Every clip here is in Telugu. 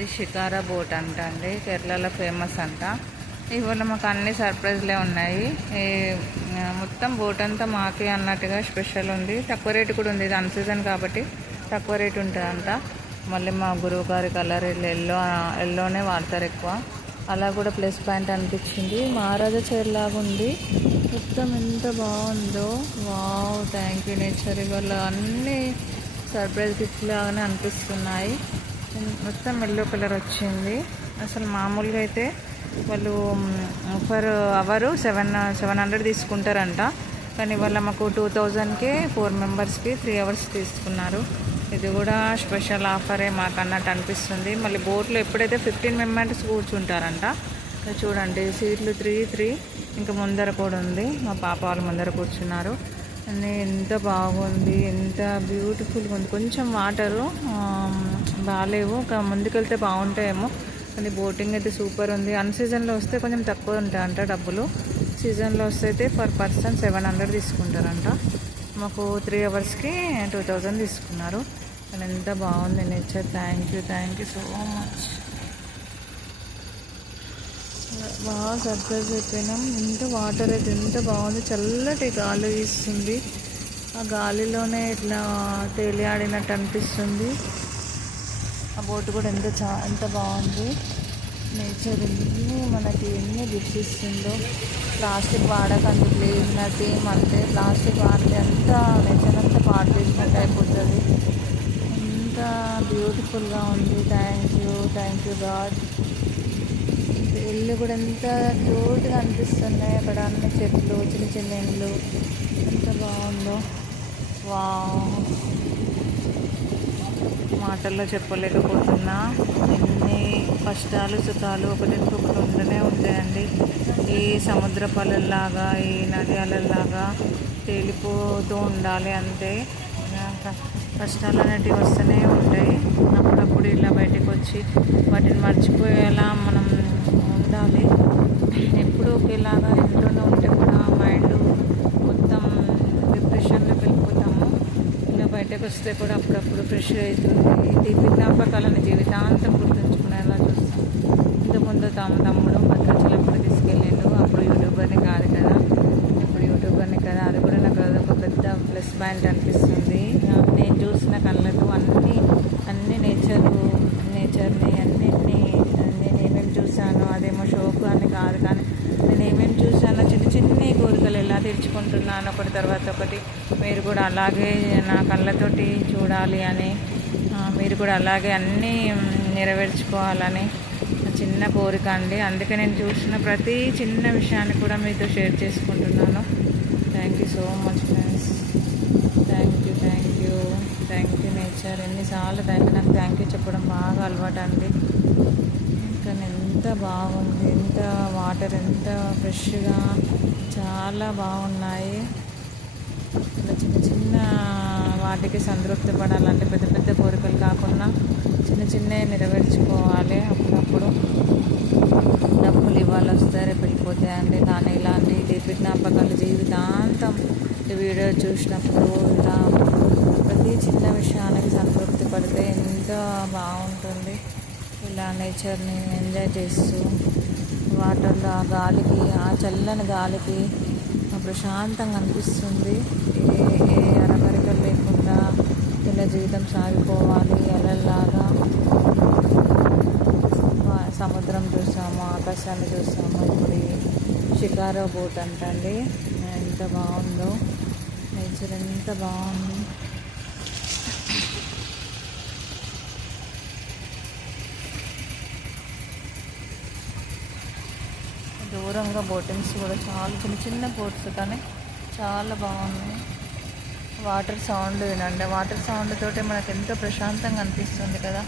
ఇది షికారా బోట్ అంట అండి కేరళలో ఫేమస్ అంట. ఇవాళ మాకు అన్ని సర్ప్రైజ్లే ఉన్నాయి. ఈ మొత్తం బోట్ అంతా మాకే అన్నట్టుగా స్పెషల్ ఉంది. తక్కువ రేటు కూడా ఉంది. ఇది అన్ సీజన్ కాబట్టి తక్కువ రేటు ఉంటుందంట. మళ్ళీ మా గురువు గారి కలర్ ఎల్లో ఎల్లోనే వాడతారు ఎక్కువ. అలా కూడా ప్లస్ పాయింట్ అనిపించింది. మహారాజా చీరలాగా ఉంది. మొత్తం ఎంత బాగుందో. Wow thank you nature. ఇవాళ అన్నీ సర్ప్రైజ్ గిఫ్ట్ లాగానే అనిపిస్తున్నాయి. మొత్తం ఎల్లో కలర్ వచ్చింది. అసలు మామూలుగా అయితే వాళ్ళు per hour. Seven seven hundred తీసుకుంటారంట. కానీ వాళ్ళ మాకు టూ థౌజండ్కి ఫోర్ మెంబర్స్కి త్రీ అవర్స్ తీసుకున్నారు. ఇది కూడా స్పెషల్ ఆఫరే మాకు అన్నట్టు అనిపిస్తుంది. మళ్ళీ బోట్లో ఎప్పుడైతే ఫిఫ్టీన్ మెంబర్స్ కూర్చుంటారంట చూడండి సీట్లు త్రీ త్రీ ఇంకా ముందర కూడా ఉంది. మా పాప వాళ్ళు ముందర కూర్చున్నారు. ఎంత బాగుంది ఎంత బ్యూటిఫుల్గా ఉంది. కొంచెం వాటరు బాగాలేవు ఇంకా ముందుకెళ్తే బాగుంటాయేమో. కానీ బోటింగ్ అయితే సూపర్ ఉంది. అన్ సీజన్లో వస్తే కొంచెం తక్కువ ఉంటాయంట డబ్బులు. సీజన్లో వస్తే అయితే పర్ పర్సన్ సెవెన్ హండ్రెడ్ తీసుకుంటారంట. మాకు త్రీ అవర్స్కి టూ థౌజండ్ తీసుకున్నారు. కానీ ఎంత బాగుంది nature thank you thank you so much బాగా సర్ప్రైజ్ అయిపోయినాం. ఎంత వాటర్ అయితే ఎంత బాగుంది. చల్లటి గాలి వీస్తుంది. ఆ గాలిలోనే ఇట్లా తేలియాడినట్టు అనిపిస్తుంది. ఆ బోట్ కూడా ఎంత చా ఎంత బాగుంది. నేచర్ ఎన్ని మనకి ఎన్ని గిఫ్ట్స్ ఇస్తుందో. ప్లాస్టిక్ వాడకండి ప్లీజ్ నథింగ్ అంతే ప్లాస్టిక్ వాడితే అంతా నేచర్ అంతా పాడు చేసినట్టు అయిపోతుంది. ఎంత బ్యూటిఫుల్గా ఉంది. Thank you. Thank you God. ఇల్లు కూడా ఎంత క్యూట్గా అనిపిస్తున్నాయి. అక్కడ అన్ని చెట్లు చిన్న చిన్న ఇండ్లు. ఎంత బాగుందో. వా మాటల్లో చెప్పలేకపోతున్నా. ఎన్ని కష్టాలు సుఖాలు ఒకటికి ఒకటి ఉంటూనే ఉంటాయండి. ఈ సముద్ర పళ్ళల్లాగా ఈ నది అలల్లాగా తేలిపోతూ ఉండాలి అంతే. కష్టాలు అనేటివి వస్తూనే ఉంటాయి. అప్పుడప్పుడు ఇలా బయటకు వచ్చి వాటిని మర్చిపోయేలా మనం ఉండాలి. ఎప్పుడు ఒకేలాగా ఇంట్లోనే ఉంటే కూడా మైండ్ మొత్తం డిప్రెషన్లోకి వెళ్ళిపోతాము. ఇలా బయటకు వస్తే కూడా అప్పుడప్పుడు ఫ్రెష్ అవుతుంది. తీపి జ్ఞాపకాలను జీవితాంతం గుర్తుంచుకునేలా చూస్తాం. ఇంతకుముందు తాము తమ్ముడు భద్రాచలప్పుడు తీసుకెళ్ళిండు. అప్పుడు యూట్యూబర్ని కాదు కదా. ఇప్పుడు యూట్యూబర్ని కదా. అది కూడా నాకు ఒక పెద్ద ప్లస్ పాయింట్ అనిపిస్తుంది కాదు కానీ నేను ఏమేమి చూసానో చిన్న చిన్న కోరికలు ఎలా తీర్చుకుంటున్నాను ఒకటి తర్వాత ఒకటి మీరు కూడా అలాగే నా కళ్ళతోటి చూడాలి అని మీరు కూడా అలాగే అన్నీ నెరవేర్చుకోవాలని చిన్న కోరిక అండి. అందుకే నేను చూసిన ప్రతి చిన్న విషయాన్ని కూడా మీతో షేర్ చేసుకుంటున్నాను. Thank you so much friends thank you thank you thank you nature ఎన్నిసార్లు థ్యాంక్ యూ నాకు థ్యాంక్ యూ చెప్పడం బాగా అలవాటు అండి ఎంత బాగుంది ఎంత వాటర్ ఎంత ఫ్రెష్గా చాలా బాగున్నాయి. ఇలా చిన్న చిన్న వాటికి సంతృప్తి పడాలంటే పెద్ద పెద్ద కోరికలు కాకుండా చిన్న చిన్నవి నెరవేర్చుకోవాలి అప్పుడప్పుడు. డబ్బులు ఇవ్వాలి వస్తే రేపు వెళ్ళిపోతాయండి దాని ఇలాంటి తీపి జ్ఞాపకాలు జీవితాంతం ఈ వీడియో చూసినప్పుడు ఇలా ప్రతి చిన్న విషయానికి సంతృప్తి పడితే ఎంత బాగుంటుంది. ఇలా నేచర్ని ఎంజాయ్ చేస్తూ వాటర్లో ఆ గాలికి ఆ చల్లని గాలికి ప్రశాంతంగా అనిపిస్తుంది. ఏ ఏ అరమరికలు లేకుండా ఇలా జీవితం సాగిపోవాలి ఎలలాగా సముద్రం చూసాము ఆకాశాన్ని చూసాము ఇప్పుడు షికారో బోట్ అంటండి. ఎంత బాగుందో. నేచర్ ఎంత బాగుంది. దూరంగా బోటింగ్స్ కూడా చాలా చిన్న చిన్న బోట్స్ కానీ చాలా బాగున్నాయి. వాటర్ సౌండ్ వినండి. వాటర్ సౌండ్ తోటి మనకు ఎంతో ప్రశాంతంగా అనిపిస్తుంది కదా.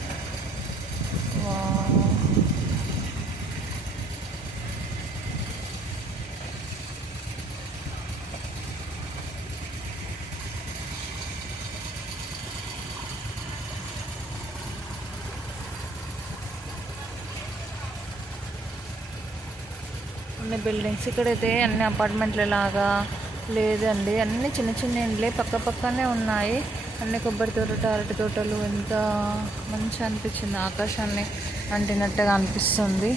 కొన్ని బిల్డింగ్స్ ఇక్కడైతే అన్ని అపార్ట్మెంట్ల లాగా లేదండి. అన్ని చిన్న చిన్న ఇండ్లే పక్క పక్కనే ఉన్నాయి. అన్ని కొబ్బరి తోటలు అరటి తోటలు ఎంత మంచిగా అనిపించింది. ఆకాశాన్ని అంటినట్టుగా అనిపిస్తుంది.